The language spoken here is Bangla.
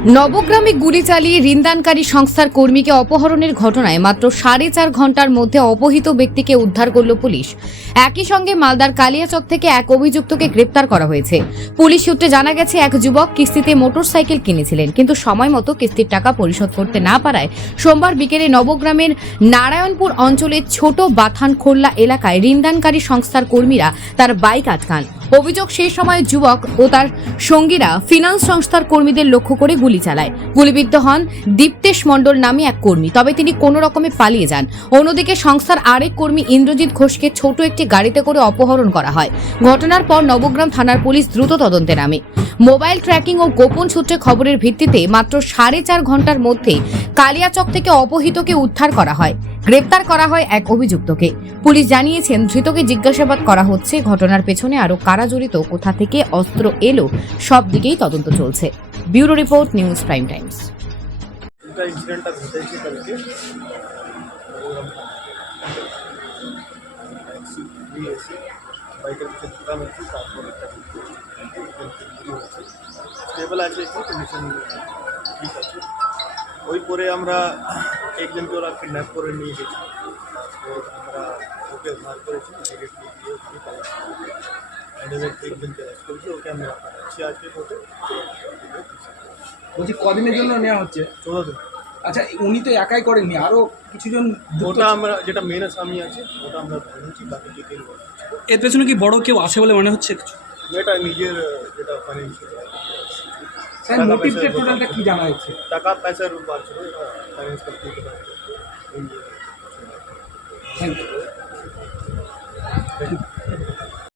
নবগ্রামে গুলি চালিয়ে ঋণদানকারী সংস্থার কর্মীকে অপহরণের ঘটনায় মাত্র 4.5 ঘন্টার মধ্যে অপহৃত ব্যক্তিকে উদ্ধার করল পুলিশ। একই সঙ্গে মালদার কালিয়াচক থেকে এক অভিযুক্তকে গ্রেপ্তার করা হয়েছে। পুলিশ সূত্রে জানা গেছে, এক যুবক কিস্তিতে মোটরসাইকেল কিনেছিলেন, কিন্তু সময় মতো কিস্তির টাকা পরিশোধ করতে না পারায় সোমবার বিকেলে নবগ্রামের নারায়ণপুর অঞ্চলের ছোট বাথানখোল্লা এলাকায় ঋণদানকারী সংস্থার কর্মীরা তার বাইক আটকান। অভিযোগ, সেই সময় যুবক ও তার সঙ্গীরা ফিনান্স সংস্থার কর্মীদের লক্ষ্য করে গুলি চালায়। গুলিবিদ্ধ হন দীপ্তেশ মণ্ডল নামে এক কর্মী, তবে তিনি কোনো রকমে পালিয়ে যান। অন্যদিকে সংস্থার আরেক কর্মী ইন্দ্রজিৎ ঘোষকে ছোট একটি গাড়িতে করে অপহরণ করা হয়। ঘটনার পর নবগ্রাম থানার পুলিশ দ্রুত তদন্তে নামে। মোবাইল ট্র্যাকিং ও গোপন সূত্রে খবরের ভিত্তিতে মাত্র 4.5 ঘন্টার মধ্যে কালিয়াচক থেকে অপহৃতকে উদ্ধার করা হয়। গ্রেপ্তার করা হয় এক অভিযুক্তকে। পুলিশ জানিয়েছেন, ধৃতকে জিজ্ঞাসাবাদ করা হচ্ছে। ঘটনার পেছনে আরও কারা জড়িত, কোথা থেকে অস্ত্র এলো, সব দিকেই তদন্ত চলছে। Bureau report, news prime Times. Stable আছে, একটু কন্ডিশন ঠিক আছে। ওই পরে আমরা একজনকে ওরা কিডন্যাপ করে নিয়ে গেছি। তারপর আমরা ওকে মার করেছি, ইমিডিয়েটলি গিয়ে ওকে পালাচ্ছি। একজনকে অ্যারেস্ট করেছি, ওকে আমরা পাঠাচ্ছি আজকে কোর্টে। বলছি কদিনের জন্য নেওয়া হচ্ছে? 14 দিন। আচ্ছা, উনি তো একাই করেননি, আরও কিছুজন? ওটা আমরা যেটা মেন আসামি আছে ওটা আমরা ধরেছি, বাকি ডিটেল বলছি। এর পেছনে কি বড় কেউ আছে বলে মনে হচ্ছে কিছু? এটা নিজের যেটা ফাইন্যান্সিয়াল স্যার, মোটিভটা টোটালটা কি জানা যাচ্ছে? টাকা পয়সার ব্যাপার ছিল, এটা ফাইন্যান্স কোম্পানিকে ব্যাপার। Thank you.